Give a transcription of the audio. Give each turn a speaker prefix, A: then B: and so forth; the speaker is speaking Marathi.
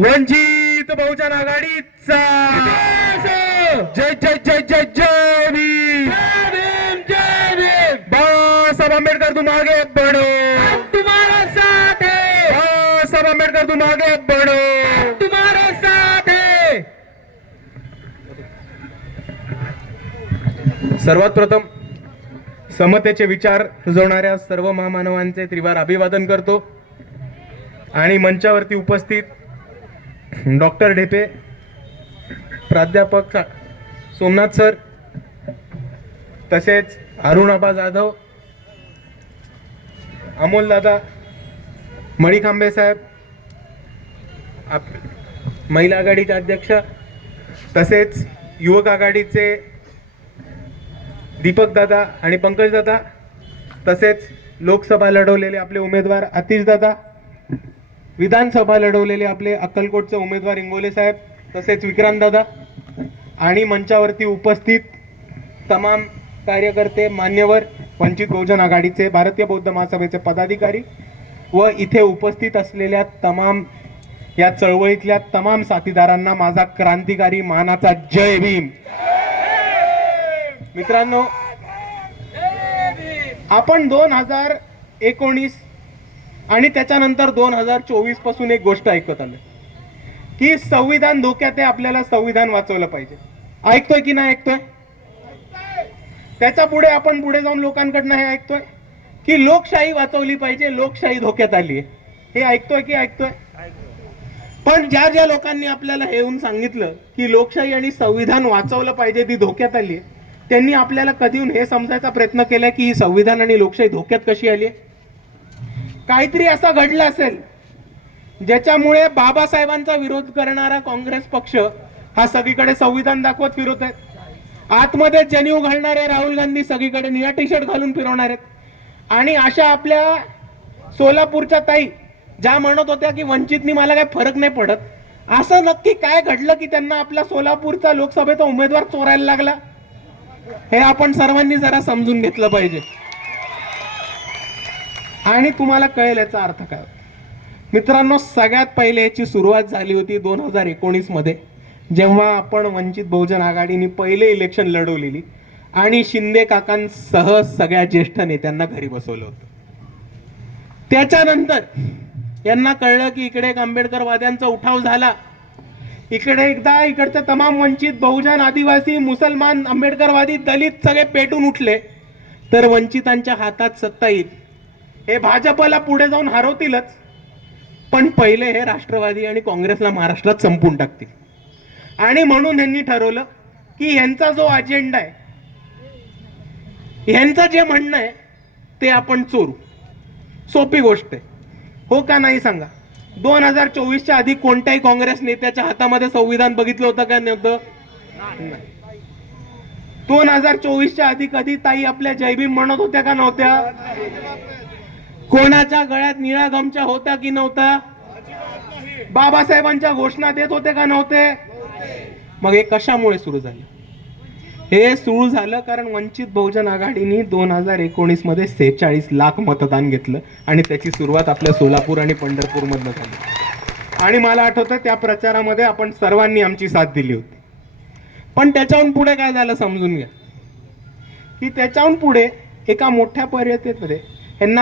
A: वंचित बहुजन आघाडीचा. जय जय जय जय जय भीम. बाबासाहेब आंबेडकर तुम आगे बढ़ो
B: तुम्हारा साथ है.
A: बाबासाहेब आंबेडकर तुम आगे बढ़ो
B: तुम्हारा साथ है.
A: सर्वात प्रथम समतेचे विचार रुजवणाऱ्या सर्व महामानवांचे त्रिवार अभिवादन करतो. आणि मंचावरती उपस्थित डॉक्टर ढेपे प्राध्यापक सा- सोमनाथ सर तसेच अरुणाबा जाधव अमोल दादा मणिखांबे साहेब आप महिला आघाडीचे अध्यक्ष तसेच युवक आघाडीचे दीपक दादा आणि पंकज दादा तसेच लोकसभा लढवलेले आपले उमेदवार आतिश दादा विधानसभा लढवलेले आपले अक्कलकोटचे उमेदवार इंगोले साहेब तसेच विक्रांतदादा आणि मंचावरती उपस्थित तमाम कार्यकर्ते मान्यवर वंचित बहुजन आघाडीचे भारतीय बौद्ध महासभेचे पदाधिकारी व इथे उपस्थित असलेल्या तमाम या चळवळीतल्या तमाम साथीदारांना माझा क्रांतिकारी मानाचा जय भीम. मित्रांनो आपण दोन हजार एकोणीस आणि त्याच्यानंतर दोन हजार चोवीसपासून एक गोष्ट ऐकत आलं की संविधान धोक्यात आहे आपल्याला संविधान वाचवलं पाहिजे. ऐकतोय की नाही ऐकतोय? त्याच्या पुढे आपण पुढे जाऊन लोकांकडनं हे ऐकतोय? की लोकशाही वाचवली पाहिजे लोकशाही धोक्यात आली आहे. हे ऐकतोय की ऐकतोय? पण ज्या ज्या लोकांनी आपल्याला हे येऊन सांगितलं की लोकशाही आणि संविधान वाचवलं पाहिजे ती धोक्यात आली आहे त्यांनी आपल्याला कधी येऊन हे समजायचा प्रयत्न केला की ही संविधान आणि लोकशाही धोक्यात कशी आली आहे? काहीतरी असं घडलं असेल. ज्याच्यामुळे बाबासाहेबांचा विरोध करणारा काँग्रेस पक्ष हा सगळीकडे संविधान दाखवत फिरत आहेत आतमध्ये जनीव घालणारे राहुल गांधी सगळीकडे निळा टी शर्ट घालून फिरवणार आहेत. आणि अशा आपल्या सोलापूरच्या ताई ज्या म्हणत होत्या की वंचितनी मला काही फरक नाही पडत असं नक्की काय घडलं की त्यांना आपला सोलापूरचा लोकसभेचा उमेदवार चोरायला लागला? हे आपण सर्वांनी जरा समजून घेतलं पाहिजे. आणि तुम्हाला कळेल याचा अर्थ काय मित्रांनो सगळ्यात पहिले याची सुरुवात झाली होती दोन हजार एकोणीसमध्ये जेव्हा आपण वंचित बहुजन आघाडीने पहिले इलेक्शन लढवलेली आणि शिंदे काकांसह सगळ्या ज्येष्ठ नेत्यांना घरी बसवलं होतं. त्याच्यानंतर यांना कळलं की इकडे एक आंबेडकरवाद्यांचा उठाव झाला. इकडे एकदा इकडचे तमाम वंचित बहुजन आदिवासी मुसलमान आंबेडकरवादी दलित सगळे पेटून उठले. तर वंचितांच्या हातात सत्ता येईल. हे भाजपला पुढे जाऊन हरवतीलच. पण पहिले हे राष्ट्रवादी आणि काँग्रेसला महाराष्ट्रात संपून टाकतील. आणि म्हणून यांनी ठरवलं की यांचा जो अजेंडा आहे यांचं जे म्हणणं आहे ते आपण चोरू. सोपी गोष्ट आहे. हो का नाही सांगा? दोन हजार चोवीसच्या आधी कोणत्याही काँग्रेस नेत्याच्या हातामध्ये संविधान बघितलं होतं का नव्हतं दोन हजार चोवीसच्या आधी कधी ताई आपल्या जयभीम म्हणत होत्या का नव्हत्या? कोणाच्या गळ्यात निळा गमचा होता की नव्हता? बाबासाहेबांच्या घोषणा देत होते का नव्हते? मग हे कशामुळे सुरू झालं? हे सुरू झालं कारण वंचित बहुजन आघाडीने दोन हजार एकोणीसमध्ये सेहेचाळीस लाख मतदान घेतलं आणि त्याची सुरुवात आपल्या सोलापूर आणि पंढरपूरमधनं झाली. आणि मला आठवतं त्या प्रचारामध्ये आपण सर्वांनी आमची साथ दिली होती. पण त्याच्याहून पुढे काय झालं समजून घ्या. की त्याच्याहून पुढे एका मोठ्या परिषदेमध्ये यांना